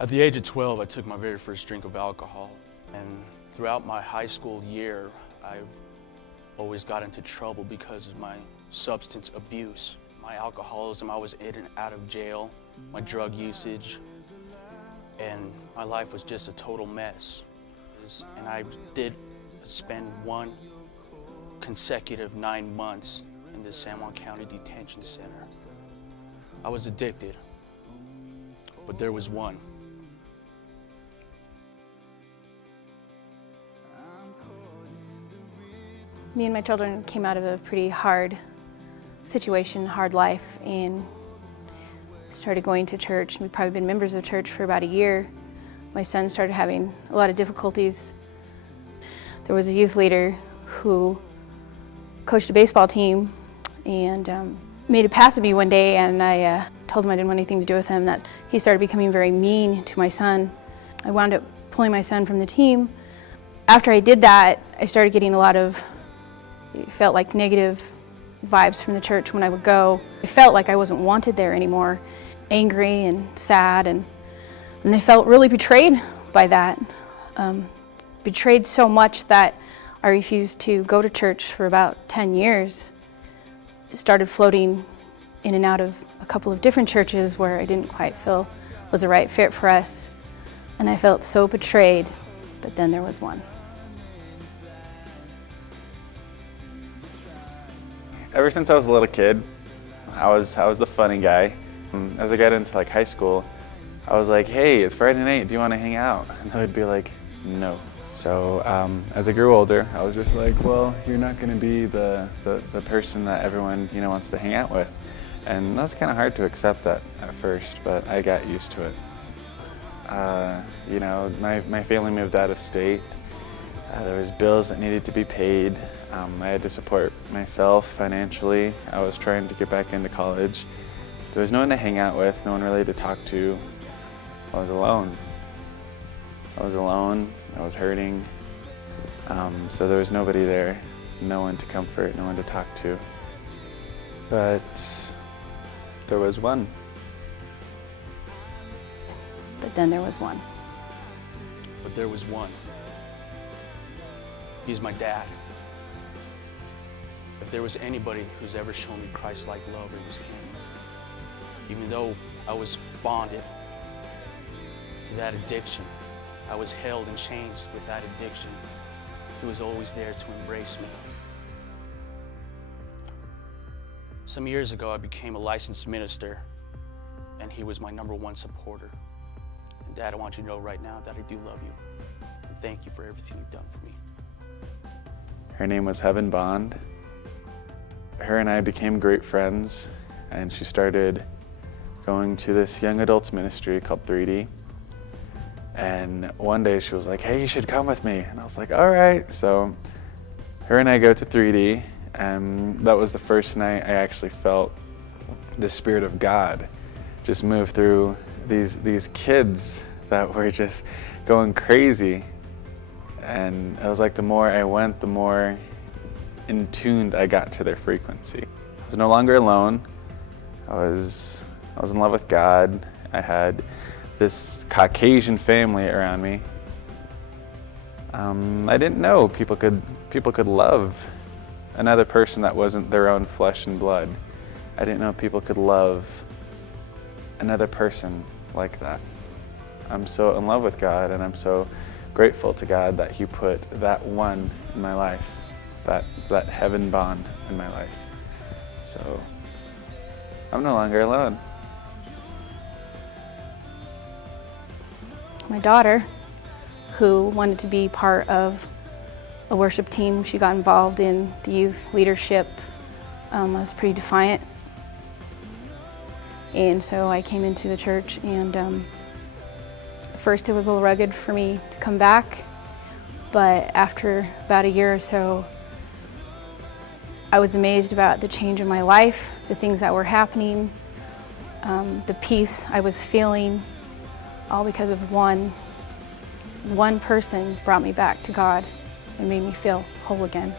At the age of 12, I took my very first drink of alcohol. And throughout my high school year, I've always got into trouble because of my substance abuse, my alcoholism. I was in and out of jail, my drug usage, and my life was just a total mess. And I did spend one consecutive 9 months in the San Juan County Detention Center. I was addicted, but there was one. Me and my children came out of a pretty hard situation, hard life, and started going to church. We'd probably been members of church for about a year. My son started having a lot of difficulties. There was a youth leader who coached a baseball team and made a pass at me one day, and I told him I didn't want anything to do with him. That he started becoming very mean to my son. I wound up pulling my son from the team. After I did that, I started getting a lot of, it felt like negative vibes from the church when I would go. I felt like I wasn't wanted there anymore, angry and sad, and I felt really betrayed by that. Betrayed so much that I refused to go to church for about 10 years. Started floating in and out of a couple of different churches where I didn't quite feel was the right fit for us. And I felt so betrayed, but then there was one. Ever since I was a little kid, I was the funny guy. As I got into like high school, I was like, hey, it's Friday night, do you want to hang out? And they would be like, no. So as I grew older, I was just like, well, you're not going to be the person that everyone wants to hang out with. And that was kind of hard to accept at first, but I got used to it. My family moved out of state. There was bills that needed to be paid. I had to support myself financially. I was trying to get back into college. There was no one to hang out with, no one really to talk to. I was alone. I was hurting. So there was nobody there, no one to comfort, no one to talk to. But there was one. But then there was one. But there was one. He's my dad. If there was anybody who's ever shown me Christ-like love, it was him. Even though I was bonded to that addiction, I was held in chains with that addiction, he was always there to embrace me. Some years ago, I became a licensed minister, and he was my #1 supporter. And Dad, I want you to know right now that I do love you. And thank you for everything you've done for me. Her name was Heaven Bond. Her and I became great friends, and she started going to this young adults ministry called 3D. And one day she was like, hey, you should come with me. And I was like, all right. So her and I go to 3D, and that was the first night I actually felt the Spirit of God just move through these kids that were just going crazy. And it was like the more I went, the more in tuned I got to their frequency. I was no longer alone. I was in love with God. I had this Caucasian family around me. I didn't know people could love another person that wasn't their own flesh and blood. I didn't know people could love another person like that. I'm so in love with God, and I'm so grateful to God that He put that one in my life, that heaven bond in my life. So I'm no longer alone. My daughter, who wanted to be part of a worship team, she got involved in the youth leadership. I was pretty defiant. And so I came into the church, and at first it was a little rugged for me to come back, but after about a year or so, I was amazed about the change in my life, the things that were happening, the peace I was feeling, all because of one person brought me back to God and made me feel whole again.